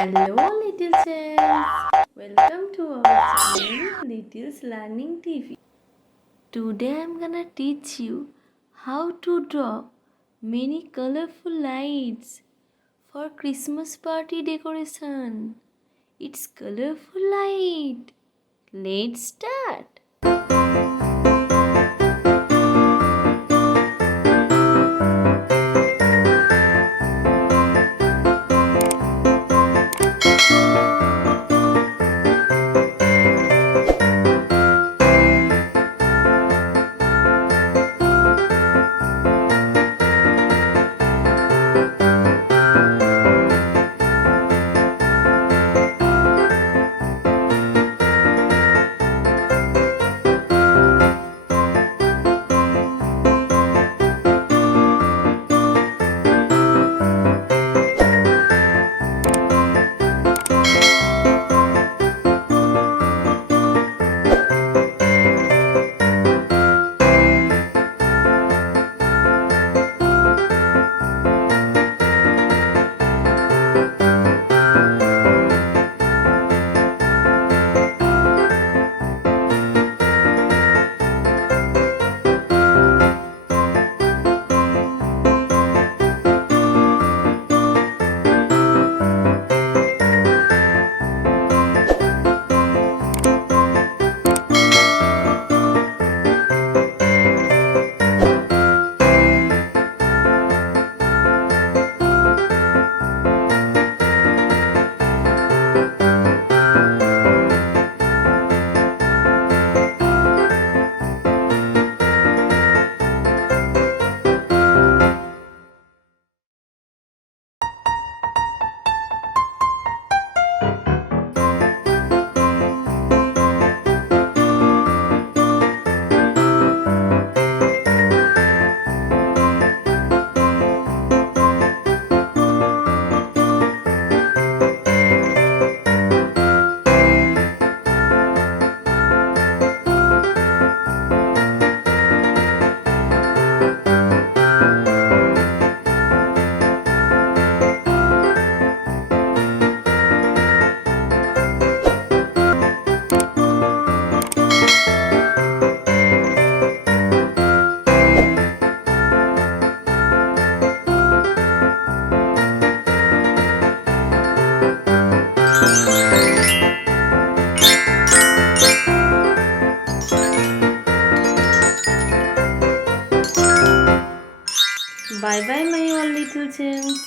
Hello little childs, welcome to our channel Little's Learning TV. Today I'm gonna teach you how to draw many colorful lights for Christmas party decoration. It's colorful light. Let's start. Bye bye my all little gems.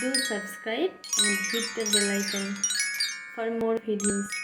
Do subscribe and hit the bell icon for more videos.